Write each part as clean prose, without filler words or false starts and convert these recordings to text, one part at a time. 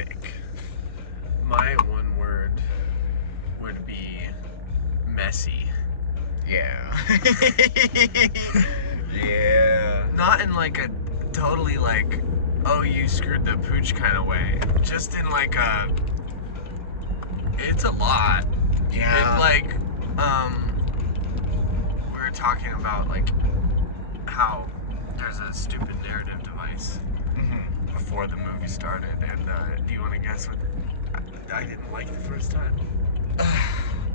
epic. My one word would be messy. Yeah. Yeah. Not in like a totally like, oh, you screwed the pooch kind of way. Just in like a, it's a lot. Yeah. It like, we were talking about like how there's a stupid narrative device before the movie started, and do you want to guess what I didn't like the first time?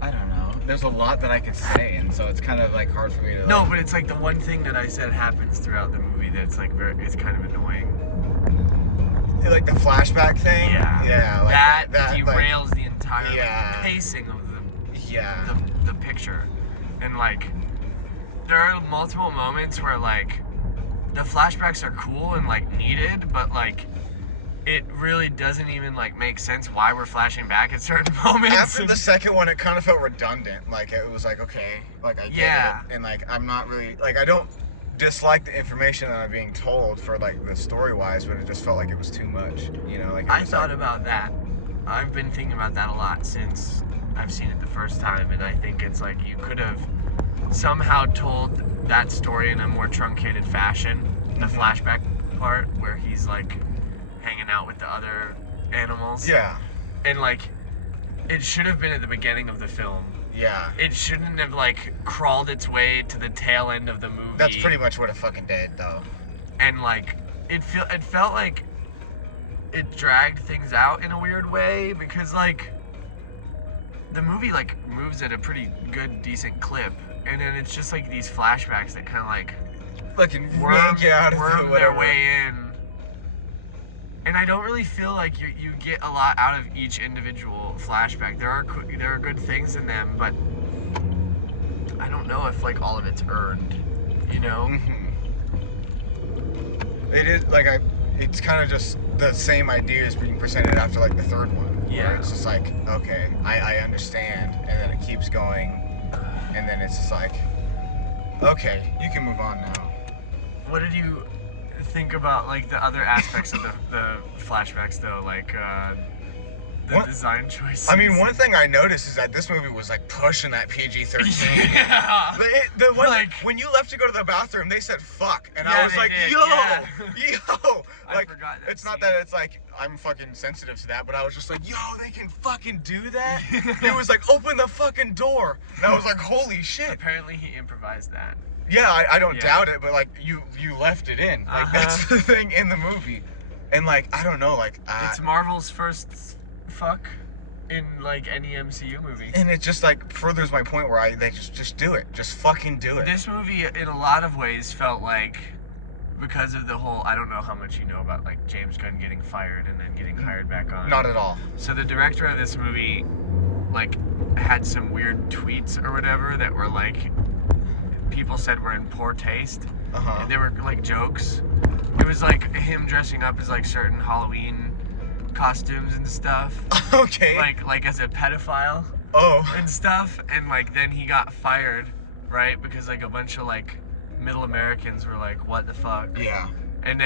I don't know. There's a lot that I could say, and so it's kind of like hard for me to. No, like, but it's like the one thing that I said happens throughout the movie that's like it's kind of annoying. like the flashback thing. Yeah. Yeah. Like that like, derails the entire Yeah. pacing of yeah. the picture, and like there are multiple moments where like the flashbacks are cool and like needed, but like it really doesn't even like make sense why we're flashing back at certain moments. After the second one, it kind of felt redundant. Like it was like, okay, like I get it, and like I'm not really like I don't dislike the information that I'm being told for like the story wise, but it just felt like it was too much. You know, like it I was, thought like, about that. I've been thinking about that a lot since I've seen it the first time, and I think it's like you could have somehow told that story in a more truncated fashion. The flashback part where he's like hanging out with the other animals. Yeah. And like it should have been at the beginning of the film. Yeah. It shouldn't have like crawled its way to the tail end of the movie. That's pretty much what it fucking did, though. And like it felt like it dragged things out in a weird way, because like the movie like moves at a pretty good, decent clip, and then it's just like these flashbacks that kind of like Fucking worm you out of their whatever. way in. And I don't really feel like you get a lot out of each individual flashback. There are good things in them, but I don't know if like all of it's earned, you know? It is like it's kind of just the same ideas being presented after like the third one. where Yeah. It's just like, okay, I understand, and then it keeps going, and then it's just like, okay, you can move on now. What did you think about like the other aspects of the flashbacks though, like the What? design choices? I mean, one thing I noticed is that this movie was like pushing that PG-13. Yeah. When you left to go to the bathroom, they said fuck, and Yeah, I was they like, did, yo, yeah. yo. I Like, forgot that it's not scene. that it's like I'm fucking sensitive to that, but I was just like, yo, they can fucking do that. It was like, open the fucking door, and I was like, holy shit. Apparently he improvised that. Yeah, I don't Yeah. doubt it, but like you left it in. Like that's the thing in the movie, and like I don't know, like It's Marvel's first fuck in like any MCU movie. and it just like furthers my point where they just do it, just fucking do it. This movie, in a lot of ways, felt like, because of the whole, I don't know how much you know about like James Gunn getting fired and then getting hired back on. Not at all. So the director of this movie, like, had some weird tweets or whatever that were like, people said were in poor taste. And they were like jokes. It was like him dressing up as like certain Halloween costumes and stuff. Okay. Like as a pedophile Oh. and stuff, and like then he got fired, right? Because like a bunch of like middle Americans were like, what the fuck? Yeah. And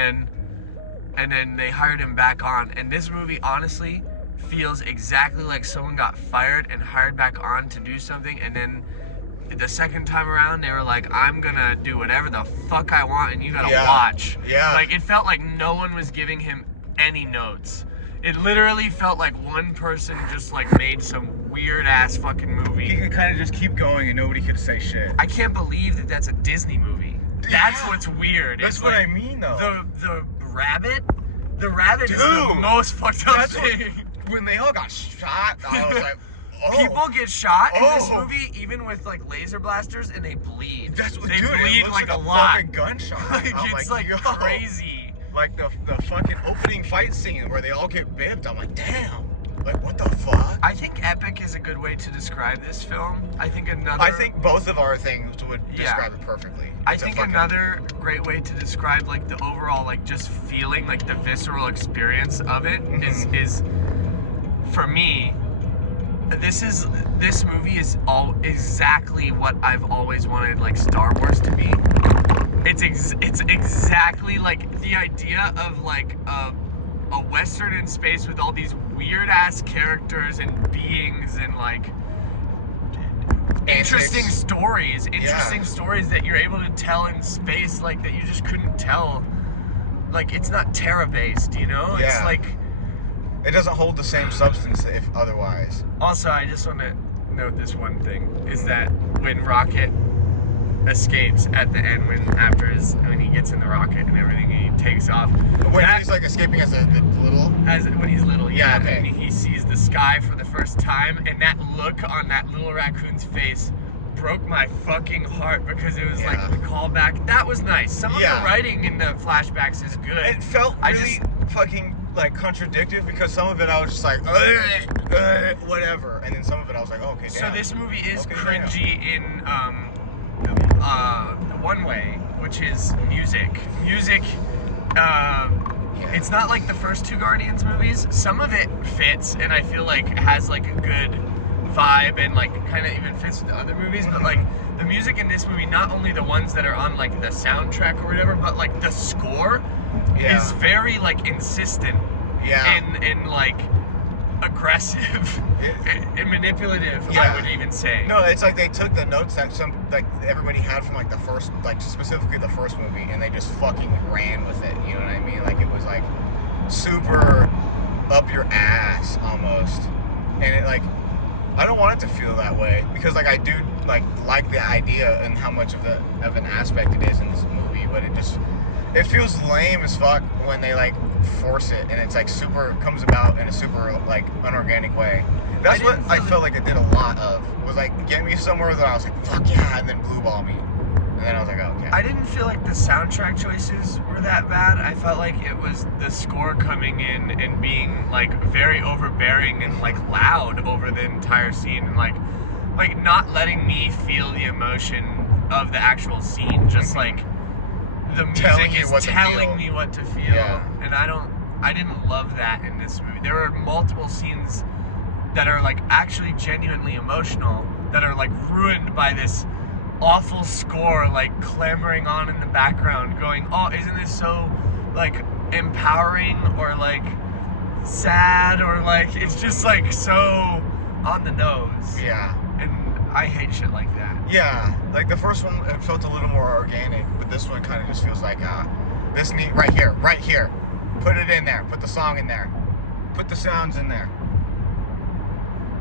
then they hired him back on, and this movie honestly feels exactly like someone got fired and hired back on to do something, and then the second time around they were like, I'm gonna do whatever the fuck I want and you gotta Yeah. watch. Yeah. Like it felt like no one was giving him any notes. It literally felt like one person just like made some weird ass fucking He movie. could kind of just keep going and nobody could say shit. I can't believe that that's a Disney movie. That's Yeah. what's weird. That's It's what like, I mean, though. The rabbit is the Dude, most fucked up that's what- thing. When they all got shot, I was like, oh. People get shot in this Oh. movie, even with like laser blasters, and they bleed. That's what, they dude, it bleed looks like, like a a lot. fucking gunshot. Like, I'm it's like, like yo. crazy. Like the fucking opening fight scene where they all get bibbed. I'm like, damn. Like, what the fuck? I think epic is a good way to describe this film. I think another. I think both of our things would Yeah. describe it perfectly. I It's a think fucking- another great way to describe like the overall like just feeling, like the visceral experience of it is for me. This movie is all exactly what I've always wanted like Star Wars to be. It's exactly like the idea of like a Western in space with all these weird-ass characters and beings and, like, interesting stories that you're able to tell in space, like, that you just couldn't tell. Like, it's not Terra-based, you know? Yeah. It's like... It doesn't hold the same substance if otherwise. Also, I just want to note this one thing, is that when Rocket escapes at the end, when he gets in the rocket and everything, and he takes off. When he's like escaping as when he's little, yeah. Okay. And he sees the sky for the first time, and that look on that little raccoon's face broke my fucking heart, because it was like the callback. That was nice. Some of the writing in the flashbacks is good. It felt really fucking like contradictive, because some of it I was just like, whatever, and then some of it I was like, oh, okay, damn. So this movie is cringy in one way, which is music. It's not like the first two Guardians movies. Some of it fits, and I feel like it has like a good vibe, and like kind of even fits with the other movies. But like the music in this movie, not only the ones that are on like the soundtrack or whatever, but like the score is very like insistent and like aggressive and manipulative, I would even say. No, it's like they took the notes that everybody had from like the first, like specifically the first movie, and they just fucking ran with it, you know what I mean? Like it was like super up your ass almost. And it like, I don't want it to feel that way, because like I do like the idea and how much of an aspect it is in this movie, but it feels lame as fuck when they like force it, and it's like super comes about in a super like unorganic way. That's what I felt like it did a lot of, was like get me somewhere that I was like, fuck yeah, and then blue ball me, and then I was like, oh, okay. I didn't feel like the soundtrack choices were that bad. I felt like it was the score coming in and being like very overbearing and like loud over the entire scene, and like not letting me feel the emotion of the actual scene, just like the music is telling me what to feel. And I didn't love that in this movie. There are multiple scenes that are like actually genuinely emotional, that are like ruined by this awful score like clamoring on in the background, going, oh, isn't this so like empowering or like sad, or like it's just like so on the nose. And I hate shit like that. Like the first one, it felt a little more organic, but this one kind of just feels like this neat right here, put it in there, put the song in there, put the sounds in there,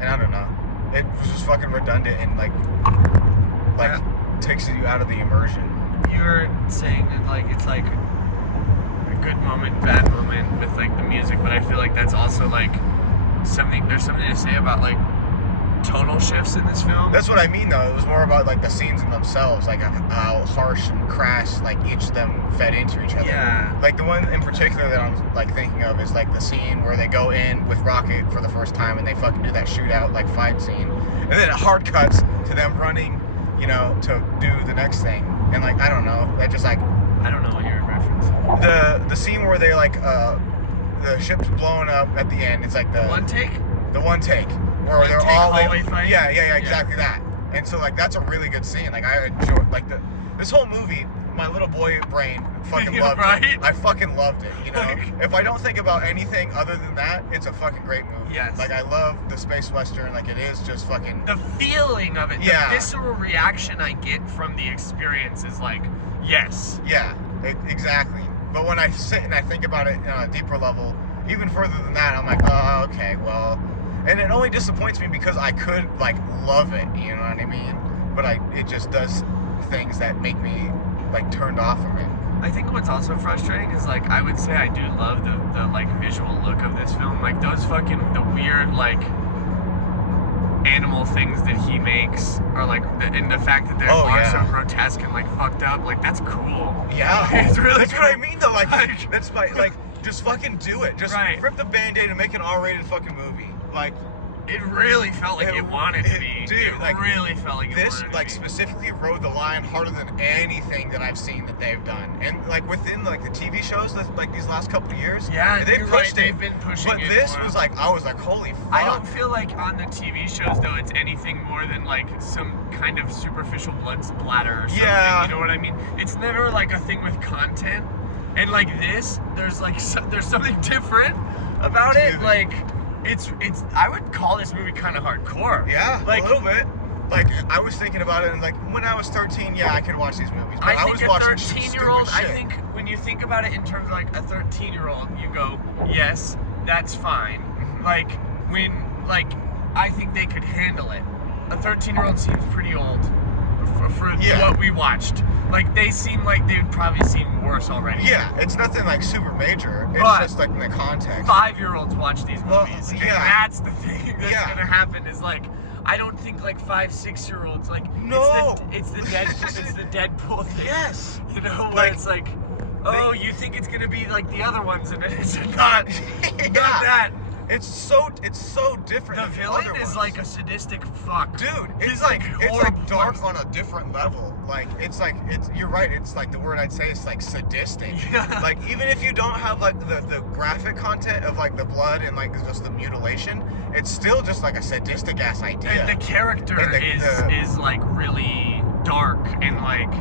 and I don't know, it was just fucking redundant and like takes you out of the immersion. You were saying that like it's like a good moment, bad moment with like the music, but I feel like that's also like there's something to say about like tonal shifts in this film. That's what I mean though. It was more about like the scenes in themselves, like how harsh and crass like each of them fed into each other. Like the one in particular that I'm like thinking of is like the scene where they go in with Rocket for the first time and they fucking do that shootout like fight scene, and then it hard cuts to them running, you know, to do the next thing, and like I don't know, that just like I don't know what you're referencing. The scene where they like the ship's blowing up at the end. It's like the one take. Where they're all hallway fight? Exactly that. And so like that's a really good scene. Like I enjoy like this whole movie. My little boy brain fucking loved it. I fucking loved it. You know, if I don't think about anything other than that, it's a fucking great movie. Like I love the space western. Like it is just fucking the feeling of it. The visceral reaction I get from the experience is like yes. Exactly. But when I sit and I think about it on a deeper level, even further than that, I'm like, oh, okay, well. And it only disappoints me because I could like love it, you know what I mean? But it just does things that make me like turned off from it. I think what's also frustrating is like I would say I do love the like visual look of this film, like those the weird like animal things that he makes, or like and the fact that they are so grotesque and like fucked up, like that's cool. It's really that's cool. What I mean though, like that's like just fucking do it. Just rip the Band-Aid and make an R-rated fucking movie. Like it really felt like it wanted to be. Dude, it like, really felt like this like specifically rode the line harder than anything that I've seen that they've done. And like within like the TV shows that like these last couple of years, they've been pushing it. But this was like I was like, holy fuck. I don't feel like on the TV shows though it's anything more than like some kind of superficial blood splatter or something. You know what I mean? It's never like a thing with content. And like this, there's like there's something different about it. Dude. Like it's I would call this movie kind of hardcore. Yeah, like a little bit. Like I was thinking about it, and like when I was 13, yeah, I could watch these movies. But I think was a watching 13-year-old. stupid I shit. think when you think about it in terms of like a 13-year-old, you go, yes, that's fine. Like when I think they could handle it. A 13-year-old seems pretty old for what we watched. Like they seem like they would probably seem worse already. Yeah, it's nothing like super major. It's But just like in the context. 5-year-olds watch these movies. And yeah. that's the thing that's Yeah. gonna happen is like I don't think like 5-6-year-olds like No. it's the Deadpool thing. Yes. You know, where Like, it's like, oh, you think it's gonna be like the other ones, and it's not. Yeah. Not that. It's so different. The than villain other is ones. like a sadistic fuck. Dude, He's it's like it's horrible like dark person. on a different level. Like it's you're right. It's like the word I'd say is like sadistic. Yeah. Like even if you don't have like the graphic content of like the blood and like just the mutilation, it's still just like a sadistic ass idea. And the character And is like really dark and like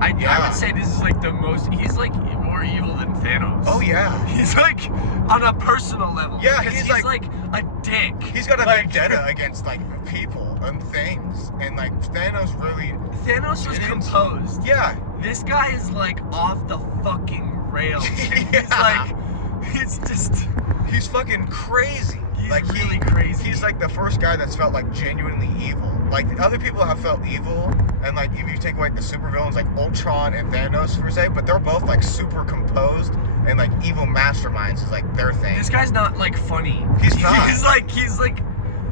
I would say this is like the most. He's like more evil than Thanos. Oh yeah. He's like on a personal level. Yeah, because he's like like a dick. He's got a like, vendetta against like people and things, and like Thanos really. Thanos was composed. Yeah. This guy is like off the fucking rails. Yeah. He's like, it's just. He's fucking crazy. He's like really crazy. He's like the first guy that's felt like genuinely evil. Like other people have felt evil, and like if you take away the supervillains like Ultron and Thanos per se, but they're both like super composed and like evil masterminds is like their thing. This guy's not like funny. He's not. He's like,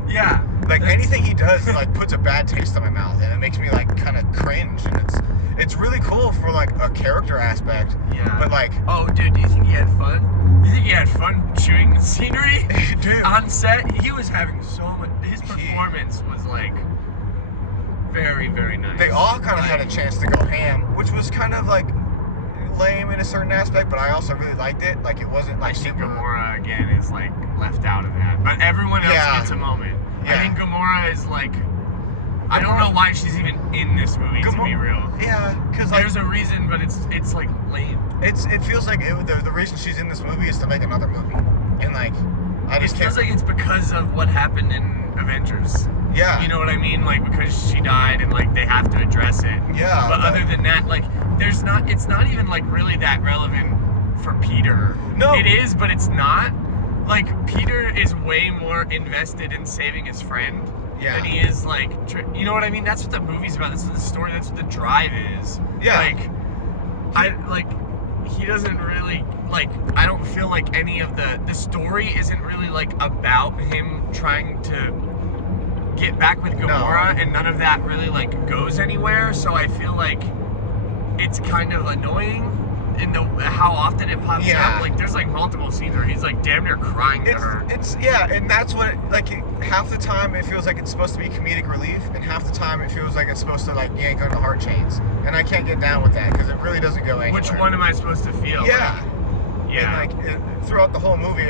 yeah. Like anything he does, it like puts a bad taste in my mouth, and it makes me like kind of cringe, and it's really cool for like a character aspect. Yeah. But like, oh, dude, do you think he had fun? Do you think he had fun chewing the scenery dude, on set? He was having so much. His performance was like very, very nice. they all kind of had a chance to go ham, which was kind of like lame in a certain aspect, but I also really liked it. Like it wasn't I like think super. Gamora again is like left out of that, but everyone else Yeah. gets a moment. I Yeah. think Gamora is like. I don't know why she's even in this movie, to be real. Yeah, because like There's a reason, but it's like lame. it feels like the reason she's in this movie is to make another movie, and like I It just feels can't. like it's because of what happened in Avengers. Yeah. You know what I mean? Like because she died and like they have to address it. Yeah, But but- other than that, like it's not even like really that relevant for Peter. No. It is, but it's not. Like Peter is way more invested in saving his friend Yeah. than he is like you know what I mean? That's what the movie's about. That's what the story, that's what the drive is. Yeah. He doesn't really like I don't feel like any of the story isn't really like about him trying to get back with Gamora, and none of that really like goes anywhere, so I feel like it's kind of annoying in the how often it pops Yeah. up. Like there's like multiple scenes where he's like damn near crying to her. It's yeah, and that's what half the time it feels like it's supposed to be comedic relief, and half the time it feels like it's supposed to like yank on the heart chains, and I can't get down with that because it really doesn't go anywhere. Which one am I supposed to feel? Yeah. Yeah. And like throughout the whole movie,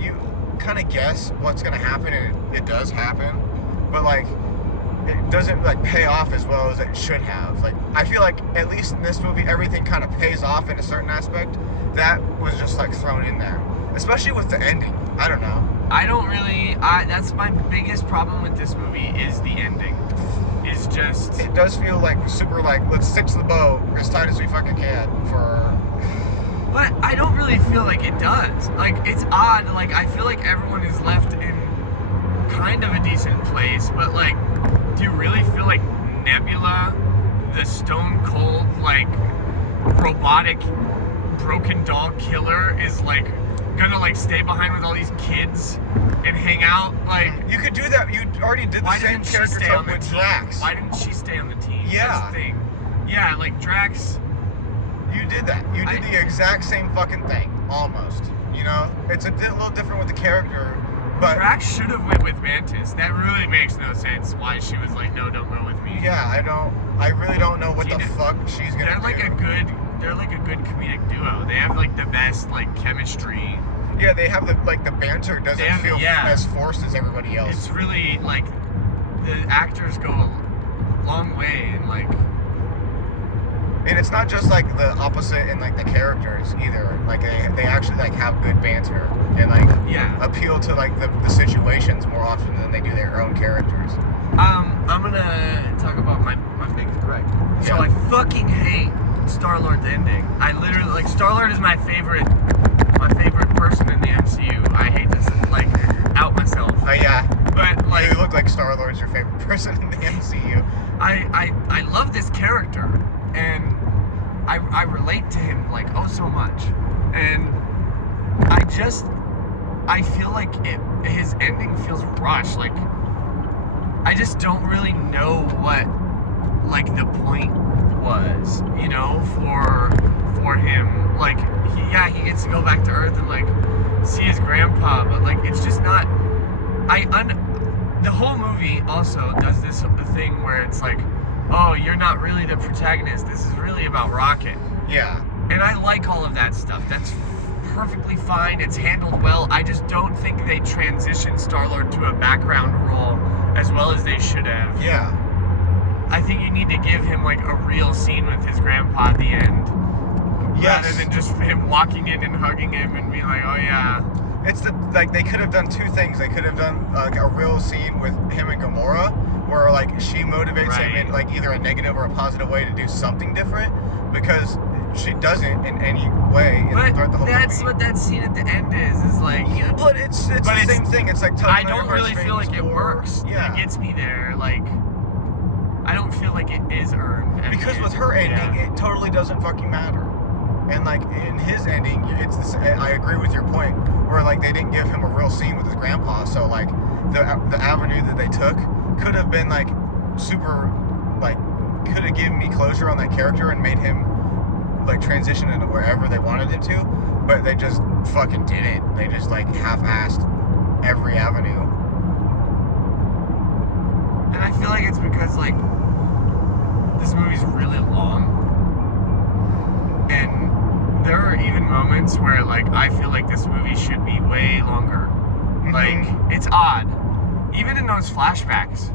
you kind of guess what's gonna happen, and it does happen, but like it doesn't like pay off as well as it should have. Like I feel like at least in this movie, everything kind of pays off in a certain aspect. That was just like thrown in there, especially with the ending. I don't know. I don't really. That's my biggest problem with this movie is the ending. Is just It does feel like super like let's stick to the bow as tight as we fucking can for. But I don't really feel like it does. Like, it's odd. Like, I feel like everyone is left in kind of a decent place, but, like, do you really feel like Nebula, the stone cold, like, robotic, broken doll killer, is, like, gonna, like, stay behind with all these kids and hang out? Like, You could do that. You already did the why same didn't she character stay type on the with team? Drax. Why didn't she stay on the team? Yeah. That's the thing. Yeah, like, Drax. You did that. You did the exact same fucking thing, almost. You know, it's a little different with the character, but Drax should have went with Mantis. That really makes no sense. Why she was like, no, don't go with me. yeah, I really don't know what the Gina- fuck she's gonna They're like do. they're like a good comedic duo. They have like the best like chemistry. Yeah, they have the banter doesn't They have- feel yeah. as forced as everybody else. It's really like the actors go a long way, and like And it's not just like the opposite in like the characters either. Like they actually like have good banter and like appeal to like the situations more often than they do their own characters. I'm gonna talk about my biggest gripe. So I fucking hate Star-Lord's ending. I literally like Star-Lord is my favorite person in the MCU. I hate to like out myself. Yeah. But like you look like Star-Lord's your favorite person in the MCU. I love this character and I relate to him like oh so much. And I feel like his ending feels rushed. Like I just don't really know what like the point was, you know, for him. Like he gets to go back to Earth and like see his grandpa, but like it's just not. The whole movie also does this thing where it's like, oh, you're not really the protagonist. This is really about Rocket. Yeah. And I like all of that stuff. That's perfectly fine. It's handled well. I just don't think they transitioned Star-Lord to a background role as well as they should have. Yeah. I think you need to give him like a real scene with his grandpa at the end. Yes. Rather than just him walking in and hugging him and being like, oh yeah. It's like they could have done two things. They could have done like a real scene with him and Gamora, where like she motivates him in like either a negative or a positive way to do something different, because she doesn't in any way throughout the whole that's movie. what that scene at the end is like. But it's the same thing. It's like I don't really feel like it works. Yeah. It gets me there. Like I don't feel like it is earned. Because with her ending, it totally doesn't fucking matter. And like in his ending, I agree with your point, where like they didn't give him a real scene with his grandpa. So like the avenue that they took could have been like super, like could have given me closure on that character and made him like transition into wherever they wanted him to. But they just fucking didn't. They just like half-assed every avenue. And I feel like it's because like this movie's really long. And there are even moments where like I feel like this movie should be way longer. Like it's odd. Even in those flashbacks.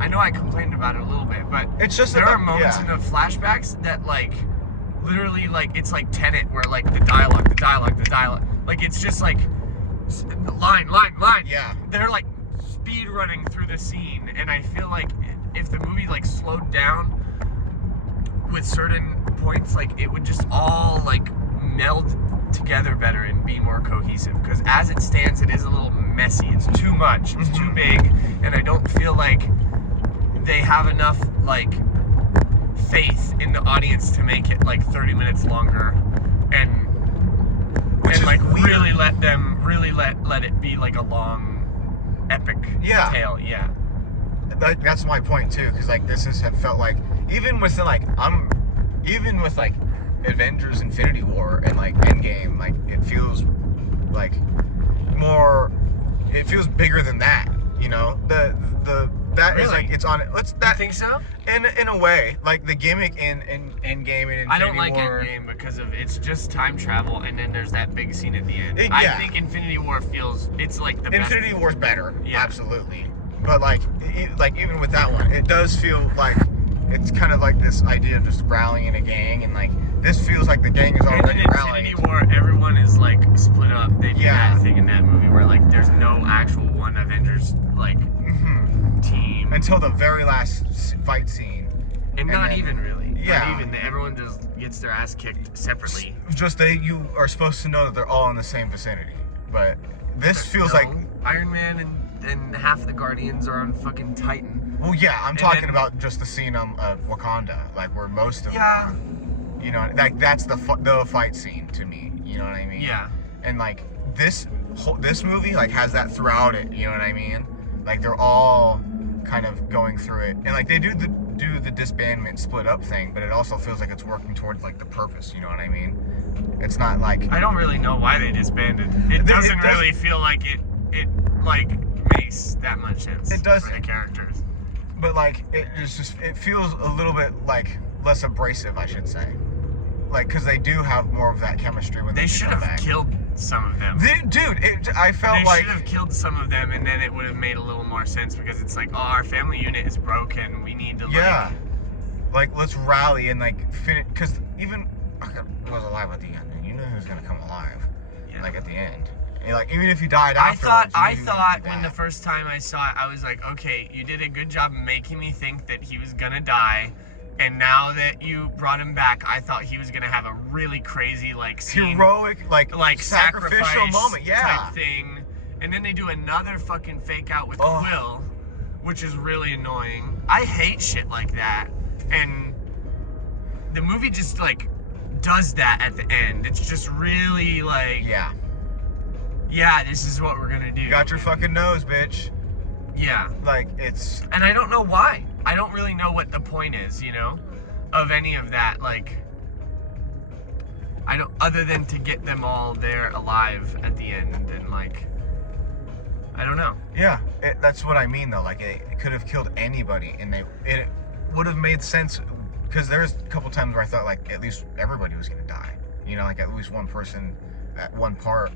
I know I complained about it a little bit, but it's just there are moments in the flashbacks that like literally like it's like Tenet where like the dialogue. Like it's just like line. Yeah. They're like speed running through the scene, and I feel like if the movie like slowed down with certain points, like it would just all like meld together better and be more cohesive, because as it stands it is a little messy. It's too much, it's too big, and I don't feel like they have enough like faith in the audience to make it like 30 minutes longer and like weird. really let it be like a long epic tale. That's my point too, because like this has felt like even with Avengers Infinity War and like Endgame, like it feels like more, it feels bigger than that, you know. That really? Is like it's on. What's that? You think so? In a way, like the gimmick in Endgame and Infinity War. I don't like Endgame because of it's just time travel, and then there's that big scene at the end. I think Infinity War it's like the best. Infinity War's better, absolutely. But like even with that one, it does feel like it's kind of like this idea of just rallying a gang, and like this feels like the gang is already rallying. In Infinity War, everyone is like split up. They do that thing in that movie where like there's no actual one Avengers like team until the very last fight scene. And not even really. Yeah. Not even. Everyone just gets their ass kicked separately. Just you are supposed to know that they're all in the same vicinity, but this feels like Iron Man and half the Guardians are on fucking Titan. Well, yeah, I'm talking about just the scene on Wakanda, like where most of them are. You know, like that's the fight scene to me. You know what I mean? Yeah. And like this movie like has that throughout it. You know what I mean? Like they're all kind of going through it, and like they do the disbandment split up thing, but it also feels like it's working towards like the purpose. You know what I mean? It's not like I don't really know why they disbanded. It doesn't really feel like it like makes that much sense. It does for the characters. But like it feels a little bit like less abrasive, I should say. Like, because they do have more of that chemistry when they should have killed some of them. I felt they like should have killed some of them, and then it would have made a little more sense, because it's like, oh, our family unit is broken. We need to Like, let's rally and like finish. Because even Archer was alive at the end, and you knew he was gonna come alive. Yeah. Like at the end. And, like, even if he died I afterwards, thought when the first time I saw it, I was like, okay, you did a good job making me think that he was gonna die. And now that you brought him back, I thought he was gonna have a really crazy like scene, heroic, like sacrificial moment, type thing. And then they do another fucking fake out with Quill, which is really annoying. I hate shit like that. And the movie just like does that at the end. It's just really like, yeah, this is what we're gonna do. You got your fucking nose, bitch. Yeah. Like, it's... And I don't know why. I don't really know what the point is, you know, of any of that. Like, I don't, other than to get them all there alive at the end and like, I don't know. Yeah, that's what I mean though. Like, it could have killed anybody, and it would have made sense, because there's a couple times where I thought like at least everybody was gonna die. You know, like at least one person at one part.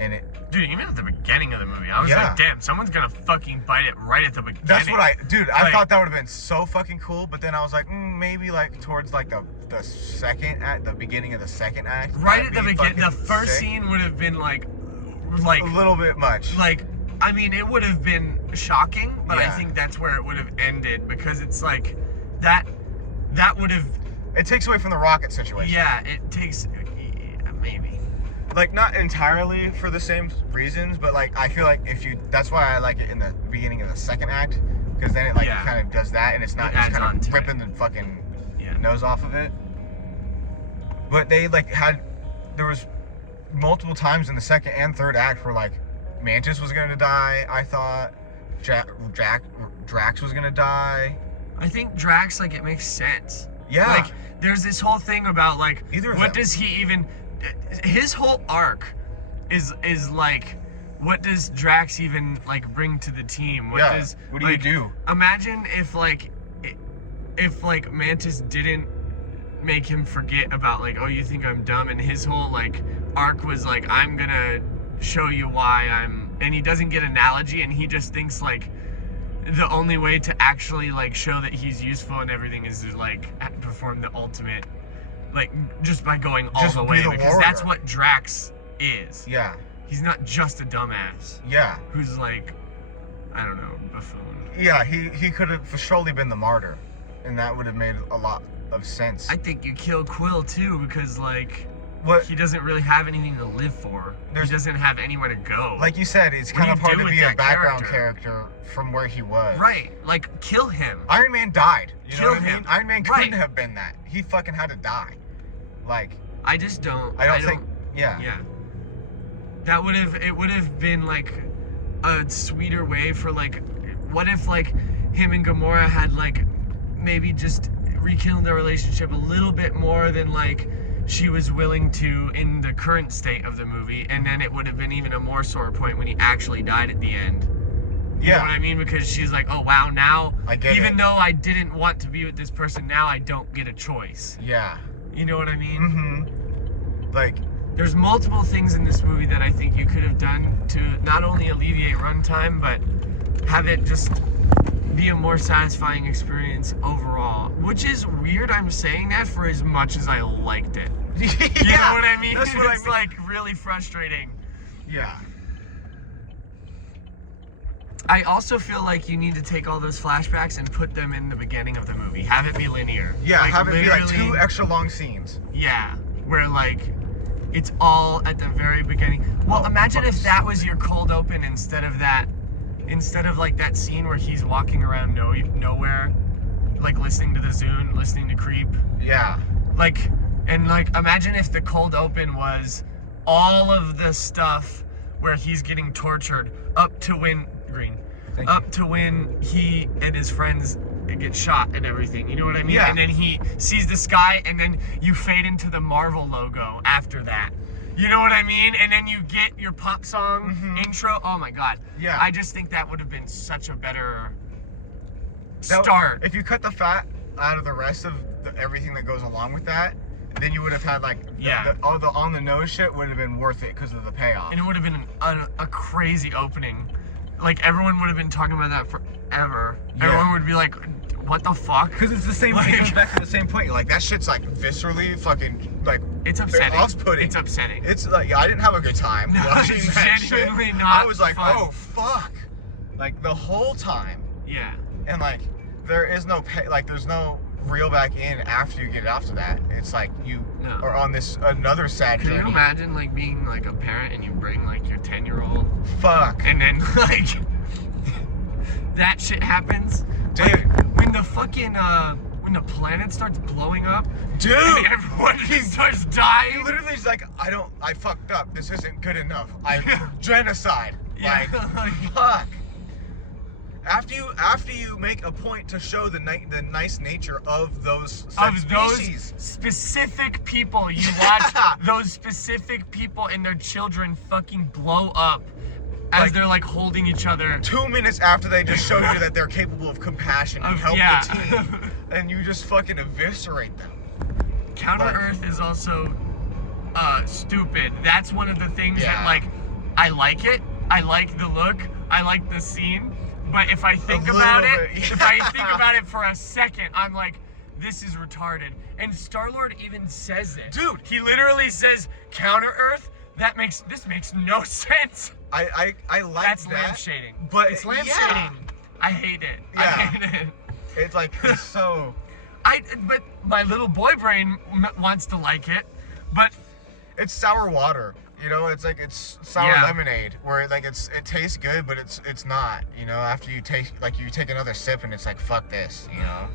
And dude, even at the beginning of the movie, I was like, damn, someone's gonna fucking bite it right at the beginning. That's what I thought that would have been so fucking cool, but then I was like, maybe like towards like the second act, the beginning of the second act. Right at the beginning, the first scene would have been like a little bit much. Like, I mean, it would have been shocking, but I think that's where it would have ended, because it's like, that would have... It takes away from the rocket situation. Yeah, it takes, maybe. Like, not entirely for the same reasons, but like I feel like that's why I like it in the beginning of the second act, because then it like kind of does that, and it's not just kind of ripping the fucking nose off of it. But they like there was multiple times in the second and third act where like Mantis was gonna die. I thought Drax was gonna die. I think Drax, like, it makes sense. Yeah. Like, there's this whole thing about like, what does he even? His whole arc is like, what does Drax even like bring to the team? What do you do? Imagine if like Mantis didn't make him forget about like, oh, you think I'm dumb, and his whole like arc was like, I'm gonna show you why and he doesn't get analogy, and he just thinks like the only way to actually like show that he's useful and everything is to like perform the ultimate, like, just by going all the way, because that's what Drax is. Yeah. He's not just a dumbass. Yeah. Who's like, I don't know, buffoon. Yeah, he could have surely been the martyr, and that would have made a lot of sense. I think you kill Quill too, because like, he doesn't really have anything to live for. He doesn't have anywhere to go. Like you said, it's kind of hard to be a background character from where he was. Right. Like, kill him. Iron Man died. You know what I mean? Iron Man couldn't Right. have been that. He fucking had to die. Like, I just don't. I don't think. Yeah. Yeah. It would have been like a sweeter way for like, what if like him and Gamora had like maybe just rekindled their relationship a little bit more than like she was willing to in the current state of the movie, and then it would have been even a more sore point when he actually died at the end. You know what I mean? Because she's like, oh wow, now even though I didn't want to be with this person, now I don't get a choice. Yeah. You know what I mean? Mm-hmm. Like, there's multiple things in this movie that I think you could have done to not only alleviate runtime, but have it just be a more satisfying experience overall. Which is weird, I'm saying that, for as much as I liked it. You know what I mean? That's what it's like really frustrating. Yeah. I also feel like you need to take all those flashbacks and put them in the beginning of the movie. Have it be linear. Yeah, like, have it be like 2 extra long scenes. Yeah, where like it's all at the very beginning. Well, imagine if that was your cold open instead of like that scene where he's walking around nowhere, like listening to the Zune, listening to Creep. Yeah. Like, and like, imagine if the cold open was all of the stuff where he's getting tortured up to when he and his friends get shot and everything. You know what I mean? Yeah. And then he sees the sky, and then you fade into the Marvel logo after that. You know what I mean? And then you get your pop song intro. Oh my god. Yeah. I just think that would have been such a better start. If you cut the fat out of the rest of everything that goes along with that, then you would have had like all the on the nose shit would have been worth it because of the payoff. And it would have been a crazy opening. Like, everyone would have been talking about that forever. Yeah. Everyone would be like, what the fuck? Because it's the same. It goes back to the same point. Like that shit's like viscerally fucking like. It's upsetting. Off-putting. It's upsetting. It's like I didn't have a good time watching it's that genuinely shit. not I was like, fun. oh fuck, like the whole time. Yeah. And like there is no there's no reel back in after you get after that. It's like you are on this another sad journey. Can you imagine like being like a parent and you bring like your 10-year-old? Fuck. And then like that shit happens. Dude. Like, when the fucking when the planet starts blowing up, dude, and everyone just starts dying. He literally is like, I fucked up. This isn't good enough. Genocide. Yeah. Like, fuck. After you make a point to show the nice nature of those species. Those specific people, you watch those specific people and their children fucking blow up as like, they're like holding each other. 2 minutes after they just showed you that they're capable of compassion and help the team, and you just fucking eviscerate them. Counter Earth is also stupid. That's one of the things that like I like it. I like the look. I like the scene. But if I think about it, if I think about it for a second, I'm like, this is retarded. And Star-Lord even says it. Dude, he literally says Counter Earth. This makes no sense. I like that's that. lampshading. But it's lampshading. I hate it. Yeah. I hate it. It's like it's so. But my little boy brain wants to like it, but it's sour water. You know, it's like it's sour lemonade, where like it tastes good, but it's not. You know, after you take another sip and it's like fuck this. You know,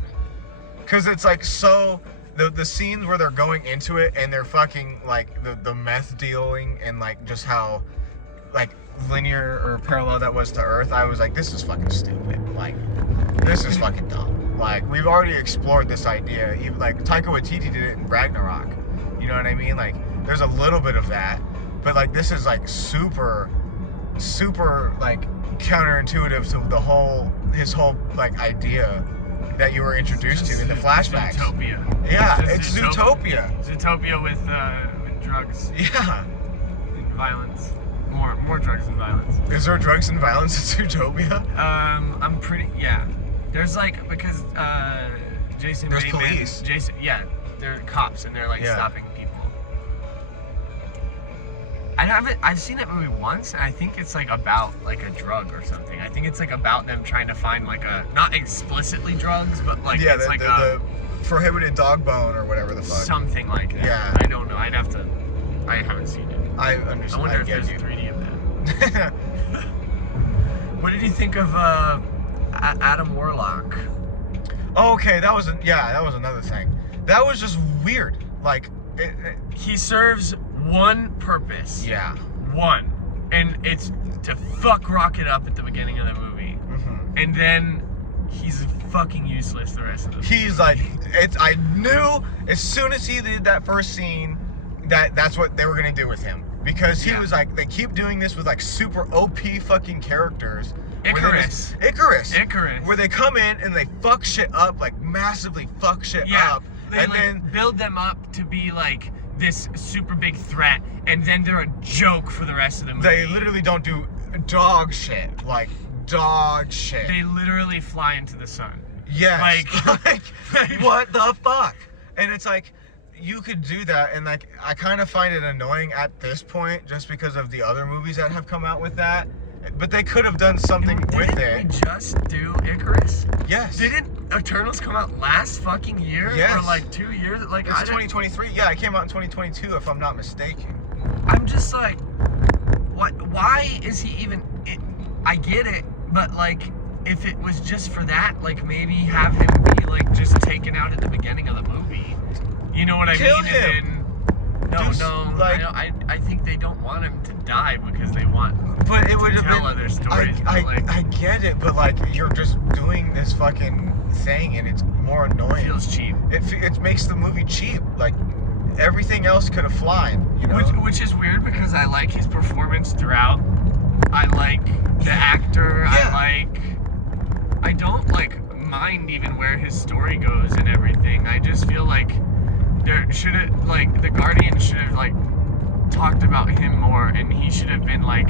because it's like so the scenes where they're going into it and they're fucking like the meth dealing and like just how like linear or parallel that was to Earth. I was like, this is fucking stupid. Like this is fucking dumb. Like we've already explored this idea. Even like Taika Waititi did it in Ragnarok. You know what I mean? Like there's a little bit of that. But like this is like super like counterintuitive to his whole like idea that you were introduced to in the flashbacks. Zootopia. Yeah, it's Zootopia. Zootopia with drugs. Yeah. And violence. More drugs and violence. Is there drugs and violence in Zootopia? I'm pretty There's like because Jason There's Bateman. police. They're cops and they're like stopping people. I've seen that movie once, and I think it's like about like a drug or something. I think it's like about them trying to find like a not explicitly drugs, but like it's like the prohibited dog bone or whatever the fuck. Something like that. Yeah. I don't know. I haven't seen it. I understand. I wonder if there's 3D of that. What did you think of Adam Warlock? Okay, that was another thing. That was just weird. Like he serves one purpose. Yeah. One. And it's to fuck Rocket up at the beginning of the movie. Mm-hmm. And then he's fucking useless the rest of the movie. He's like, I knew as soon as he did that first scene that's what they were gonna do with him. Because he was like, they keep doing this with like super OP fucking characters. Icarus. Where they come in and they fuck shit up, like massively fuck shit up. They and like then build them up to be like this super big threat, and then they're a joke for the rest of the movie. They literally don't do dog shit. Like dog shit. They literally fly into the sun. Yes. Like what the fuck? And it's like, you could do that, and like I kind of find it annoying at this point just because of the other movies that have come out with that. But they could have done something with it. Didn't we just do Icarus? Yes. Didn't Eternals come out last fucking year? Yes. Or like 2 years? Like it's 2023. Yeah, it came out in 2022 if I'm not mistaken. I'm just like, what? Why is he even? I get it, but like, if it was just for that, like maybe have him be like just taken out at the beginning of the movie. You know what I Kill mean? him. And then, Like, I think they don't want him to die because they want. But it would to have tell been. other stories. I get it, but like you're just doing this fucking thing, and it's more annoying. It feels cheap. It makes the movie cheap. Like everything else could have flied. You know. Which is weird because I like his performance throughout. I like the actor. Yeah. I don't like mind even where his story goes and everything. I just feel like there should have like the Guardians should have like talked about him more, and he should have been like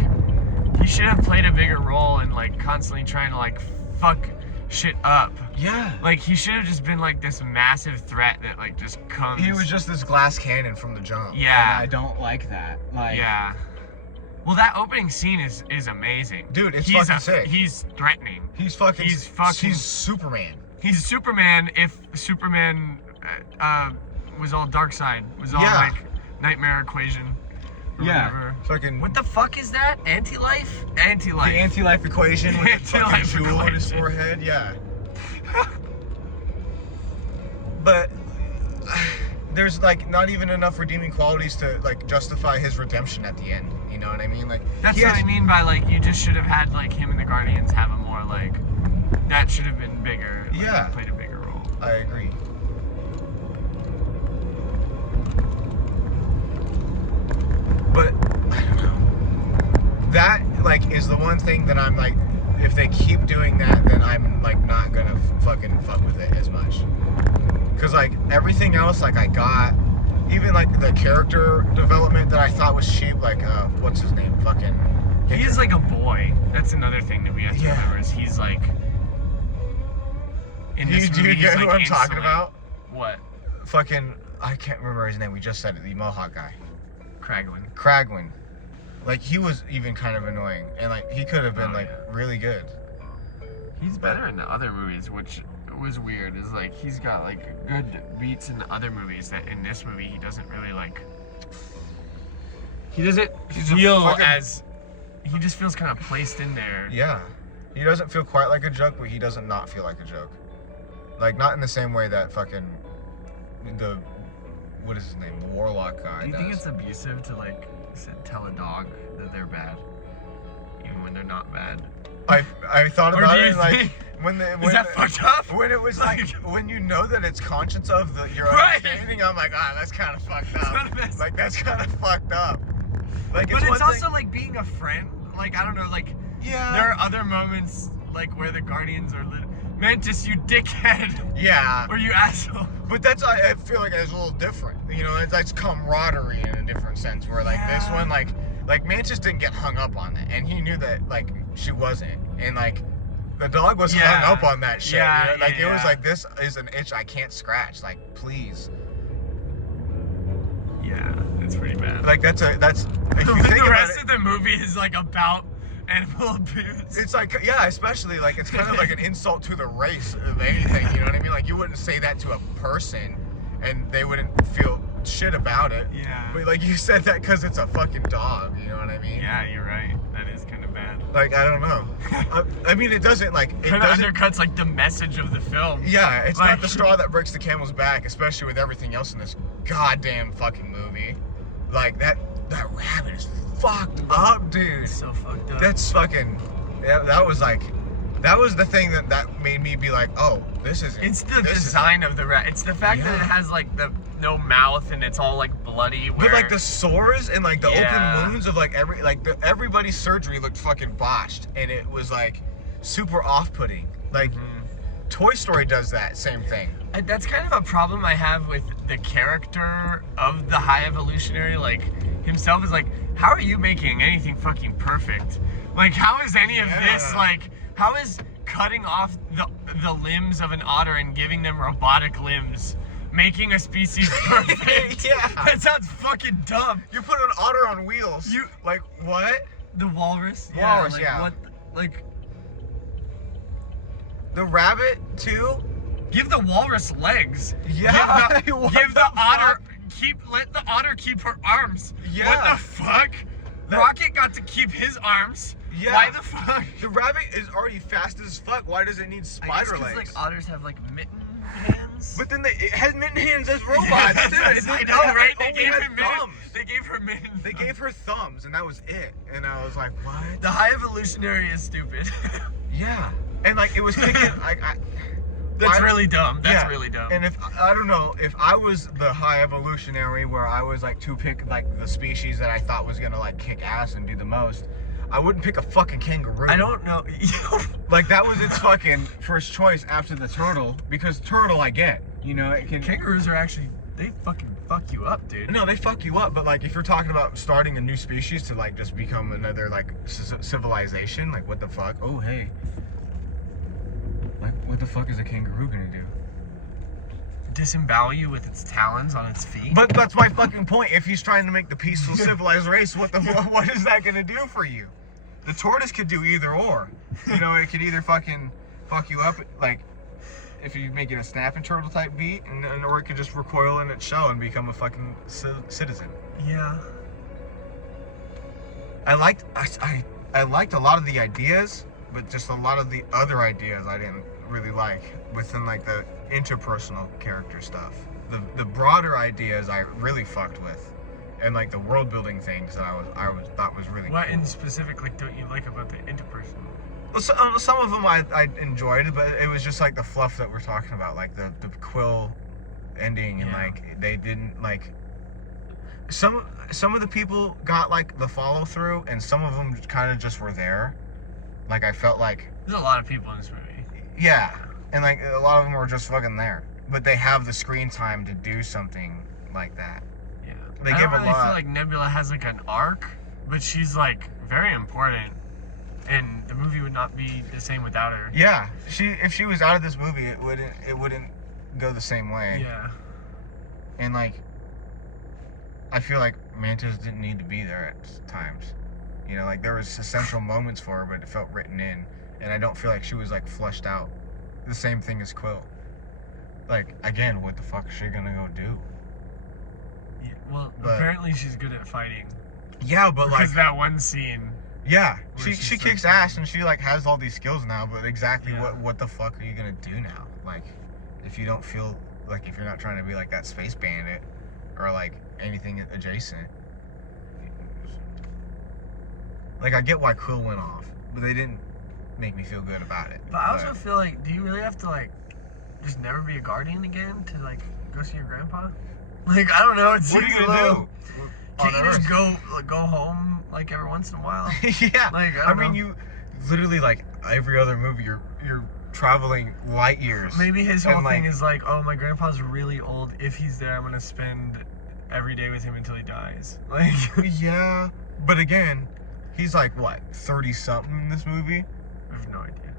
he should have played a bigger role in like constantly trying to like fuck shit up. Yeah. Like, he should have just been like this massive threat that like just comes. He was just this glass cannon from the jump. Yeah. And I don't like that. Like, Yeah. Well, that opening scene is amazing. Dude, it's fucking sick. He's threatening. He's fucking. He's Superman. He's Superman if Superman was all Darkseid, was all Yeah. like Nightmare Equation. Or Yeah. whatever. Fucking. What the fuck is that? Anti-life? Anti-life. The anti-life equation with the fucking Anti-life jewel on his equation. forehead. Yeah. But there's like not even enough redeeming qualities to like justify his redemption at the end. You know what I mean? Like That's he what has- I mean by like you just should have had like him and the Guardians have a more like that should have been bigger. Like, Yeah. Played a bigger role. I agree. But I don't know. That like is the one thing that I'm like, if they keep doing that, then I'm like not gonna fucking fuck with it as much. Cause like everything else, like I got, even like the character development that I thought was cheap, like what's his name? Fucking. He is like a boy. That's another thing that we have to Yeah. remember is he's like in this Do movie, you he's, get who like, I'm talking insolent. about? What? Fucking, I can't remember his name. We just said it. The Mohawk guy. Kraglin. Kragwin. Like he was even kind of annoying, and like he could have been Oh, like yeah. really good. He's better in the other movies, which was weird. Is like he's got like good beats in the other movies that in this movie he doesn't really like. He doesn't He's a feel fucking- as. He just feels kind of placed in there. Yeah, he doesn't feel quite like a joke, but he doesn't not feel like a joke. Like not in the same way that fucking the what is his name, the Warlock guy. Do you think does. it's abusive to like tell a dog that they're bad, even when they're not bad? I thought Or about do you it like think- when Is that fucked up? when it was like when you know that it's conscious of your Right. understanding, I'm like, that's kind of fucked kinda up. messed Like that's kind of fucked up. Like But one it's also thing- like being a friend. Like I don't know. Like yeah. there are other moments like where the Guardians are Mantis, you dickhead, Yeah. or you asshole. But that's I feel like it's a little different. You know, it's camaraderie in a different sense. Where like this Yeah. one, like Mantis didn't get hung up on that, and he knew that like she wasn't, and like the dog was Yeah. hung up on that shit. Yeah, you know? Like yeah, it was yeah. like this is an itch I can't scratch. Like please, Yeah, it's pretty bad. like that's if you the think about rest it, of the movie is like about animal abuse. it's like yeah, especially like it's kind of like an insult to the race of anything. You know what I mean? Like you wouldn't say that to a person, and they wouldn't feel shit about it. Yeah. But like you said that because it's a fucking dog. You know what I mean? Yeah, you're right. That is kind of bad. Like I don't know. I mean, it doesn't like it Kind of doesn't. undercuts like the message of the film. Yeah, it's like- not the straw that breaks the camel's back, especially with everything else in this goddamn fucking movie. Like that rabbit is fucked up, dude. It's so fucked up. That's fucking. Yeah, that was the thing that made me be like, oh, this is. It's the design of the rat. It's the fact that it Yeah. has like the no mouth and it's all like bloody. But like the sores and like the Yeah. open wounds of like everybody's surgery looked fucking botched, and it was like super off-putting. Like Toy Story does that same thing. That's kind of a problem I have with the character of the High Evolutionary, like himself is like, how are you making anything fucking perfect? Like, how is any of this Yeah. like? How is cutting off the limbs of an otter and giving them robotic limbs making a species perfect? Yeah. That sounds fucking dumb. You put an otter on wheels. You- like what? The walrus. Walrus, like, yeah. What? Like, The rabbit too? give the walrus legs. Yeah. Give the, What give the the otter. fuck? Let the otter keep her arms. Yeah. What the fuck? That- Rocket got to keep his arms. Yeah. Why the fuck? The rabbit is already fast as fuck. Why does it need I guess spider 'cause, legs? like otters have like mitten hands. But then it has mitten hands as robots Yeah, too. that's- I know, right? They only gave had him mittens. thumbs. They gave her mittens. They gave her thumbs, and that was it. And I was like, what? The High Evolutionary is stupid. Yeah. And like it was kicking. That's I- really dumb. That's yeah. really dumb. And if I don't know, if I was the High Evolutionary, where I was like to pick like the species that I thought was gonna like kick ass and do the most, I wouldn't pick a fucking kangaroo. I don't know. Like that was its fucking first choice after the turtle, because turtle I get, you know, it can. Kangaroos are actually, they fucking fuck you up, dude. No, they fuck you up, but like if you're talking about starting a new species to like just become another like civilization, like what the fuck? Oh hey. Like What the fuck is a kangaroo gonna do? Disembowel you with its talons on its feet? But that's my fucking point. If he's trying to make the peaceful, civilized race, what is that gonna do for you? The tortoise could do either or. You know, it could either fucking fuck you up, like, if you make it a snapping turtle type beat, or it could just recoil in its shell and become a fucking citizen. Yeah. I liked a lot of the ideas, but just a lot of the other ideas I didn't really like within like the interpersonal character stuff. The broader ideas I really fucked with, and like the world building things that I thought was really What cool. in specific like don't you like about the interpersonal? Well, some of them I enjoyed, but it was just like the fluff that we're talking about, like the Quill ending, and like they didn't like. Some of the people got like the follow through, and some of them kind of just were there. Like I felt like There's a lot of people in this movie. yeah, and like a lot of them were just fucking there, but they have the screen time to do something like that. Yeah. They I give don't a really lot. feel like Nebula has like an arc, but she's like very important, and the movie would not be the same without her. Yeah, if she was out of this movie, it wouldn't go the same way. Yeah. And like, I feel like Mantis didn't need to be there at times. You know, like there was essential moments for her, but it felt written in, and I don't feel like she was like fleshed out. The same thing as Quill. Like again, what the fuck is she gonna go do? Yeah. Well, But- apparently she's good at fighting. Yeah, but like, Because that one scene. yeah, where she she's kicks like- ass and she like has all these skills now. But exactly Yeah. what the fuck are you gonna do now? Like, if you don't feel like if you're not trying to be like that space bandit or like anything adjacent. Like I get why Quill went off, but they didn't make me feel good about it. But I also feel like, do you really have to like just never be a guardian again to like go see your grandpa? Like I don't know. It what are seems you a gonna little. do? Can't on you just Earth? go home like every once in a while? Yeah, Like, I mean, you literally like every other movie, you're traveling light years. Maybe his whole and, thing like- is like, oh, my grandpa's really old. If he's there, I'm gonna spend every day with him until he dies. Like, Yeah, but again, he's like what 30 something in this movie. I have no idea.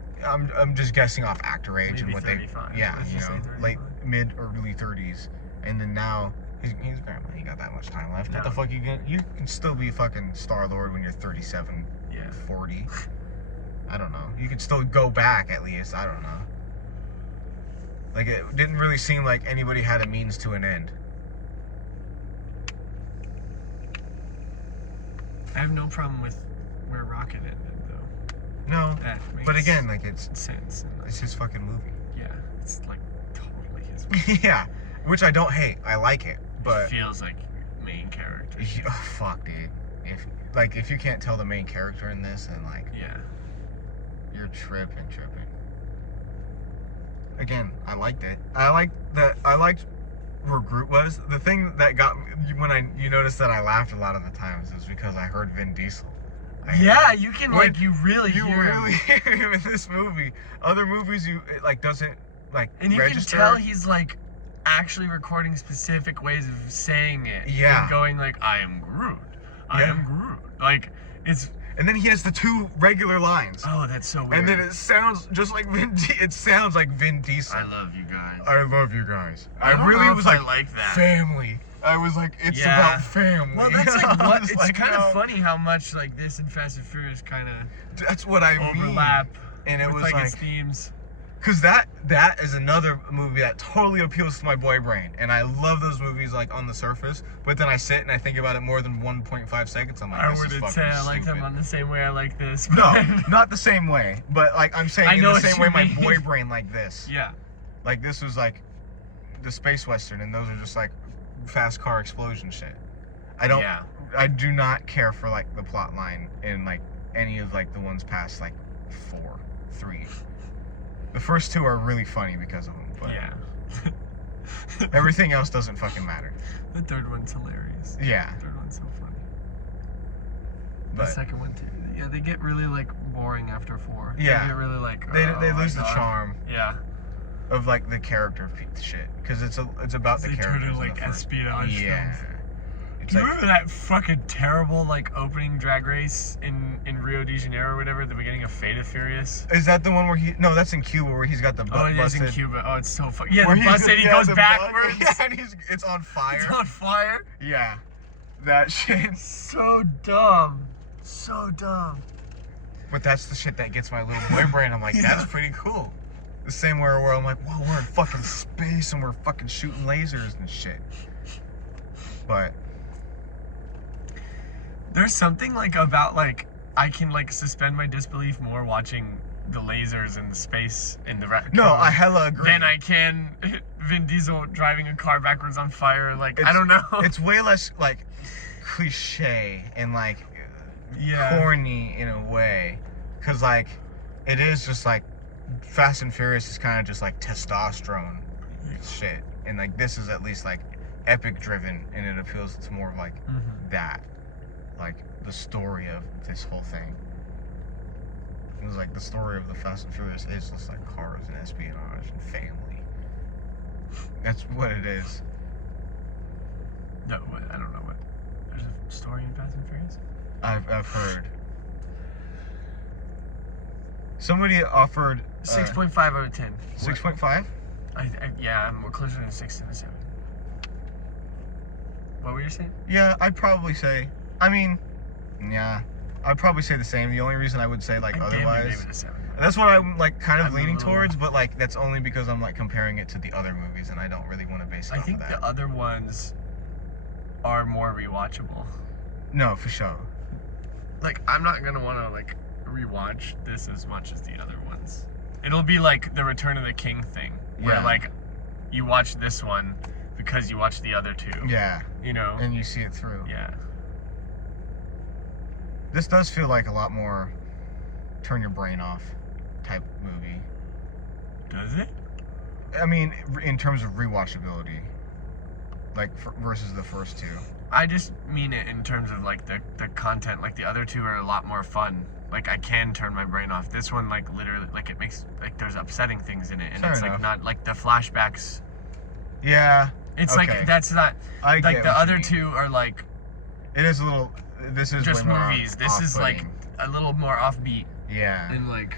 I'm just guessing off actor age and Maybe what 35. they, yeah, Let's you just know, say 35. late mid early 30s, and then now he's grandma. He got that much time left. What the No. fuck you can still be fucking Star-Lord when you're 37, Yeah. 40. I don't know. You can still go back at least. I don't know. Like it didn't really seem like anybody had a means to an end. I have no problem with where Rocket ended, though. No, That makes but again, like it's sense. And his fucking movie. yeah, it's like totally his movie. Yeah, which I don't hate. I like it, but It feels like main character. oh, fuck, dude. If you can't tell the main character in this, then like Yeah. you're tripping. Again, I liked it. I liked where Groot was. The thing that got me when you noticed that I laughed a lot of the times was because I heard Vin Diesel. Yeah, you can When like you really You hear really him. hear him in this movie. Other movies, it like doesn't like And you register. can tell he's like actually recording specific ways of saying it. Yeah. And going like, I am Groot. I Yeah. am Groot. Like it's And then he has the two regular lines. oh, that's so weird. And then it sounds just like it sounds like Vin Diesel. I love you guys. I love you guys. I don't really know if was I like like that. family. I was like, it's Yeah. about family. Well, that's like I what was it's like, kind no. of funny how much like this and Fast and Furious kind of That's what I overlap. mean. And it with, was like its like, themes. cause that is another movie that totally appeals to my boy brain, and I love those movies like on the surface. But then I sit and I think about it more than 1.5 seconds. I'm like, I this is wouldn't fucking say I like stupid. them on the same way I like this. No, but- not the same way. But like I'm saying, I in know the what same you way my mean. boy brain like this. yeah. Like this was like the space western, and those are just like fast car explosion shit. Yeah. I do not care for like the plot line in like any of like the ones past like 3. The first 2 are really funny because of them, but Yeah. everything else doesn't fucking matter. The third one's hilarious. Yeah, The third one's so funny. The but second one too. Yeah, they get really like boring after 4. Yeah. They get really like they oh lose my the God. charm Yeah. of like the character shit because it's about the They characters. turn in into the like first- espionage Yeah. films. You remember that fucking terrible like opening drag race in Rio de Janeiro or whatever at the beginning of Fate of Furious? Is that the one where he? No, that's in Cuba where he's got the butt Oh, it is in busted. Cuba. Oh, it's so funny. Yeah, Where the busted. He goes the backwards. Yeah, and it's on fire. It's on fire. Yeah, that shit. So dumb. So dumb. But that's the shit that gets my little boy brain. I'm like, Yeah. that's pretty cool. The same where I'm like, whoa, we're in fucking space and we're fucking shooting lasers and shit. But there's something like about like I can like suspend my disbelief more watching the lasers in the space in the no, I hella agree. than I can Vin Diesel driving a car backwards on fire. Like I don't know. It's way less like cliche and like yeah. corny in a way, cause like it is just like Fast and Furious is kind of just like testosterone shit, and like this is at least like epic driven, and it appeals to more of like that, like the story of this whole thing. It was like the story of the Fast and Furious is just like cars and espionage and family. That's what it is. No, what? I don't know what. There's a story in Fast and Furious. I've heard. Somebody offered 6.5 out of 10. 6.5. Yeah, I'm more closer to 6 than a 7. What were you saying? Yeah, I'd probably say. I mean, yeah, I'd probably say the same. The only reason I would say like I damn near otherwise. gave it a 7. That's what I'm like kind of I'm a leaning little- towards, but like that's only because I'm like comparing it to the other movies, and I don't really want to base it I off think of that. the other ones are more rewatchable. No, for sure. Like I'm not gonna want to like rewatch this as much as the other ones. It'll be like the Return of the King thing, where Yeah. like you watch this one because you watch the other two. Yeah, You know. and you see it through. Yeah. This does feel like a lot more turn your brain off type movie. Does it? I mean, in terms of rewatchability, like versus the first two. I just mean it in terms of like the content. Like the other two are a lot more fun. Like I can turn my brain off. This one like literally like it makes like there's upsetting things in it, and Fair it's enough. like not like the flashbacks. Yeah, It's Okay. like that's not I like get the what you other mean. two are like It is a little. This is just way more movies. This is like off-putting. a little more offbeat Yeah. and like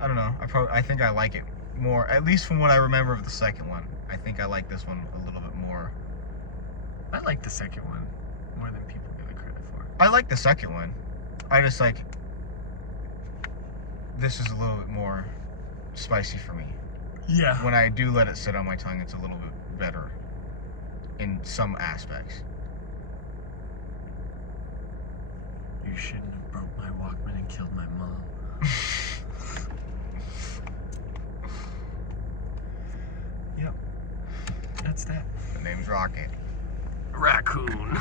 I don't know. I think I like it more, at least from what I remember of the second one. I think I like this one a little bit more. I like the second one more than people give it credit for. I like the second one. I just like this is a little bit more spicy for me. Yeah. When I do let it sit on my tongue, it's a little bit better in some aspects. You shouldn't have broke my Walkman and killed my mom. Yep. That's that. The name's Rocket. Raccoon.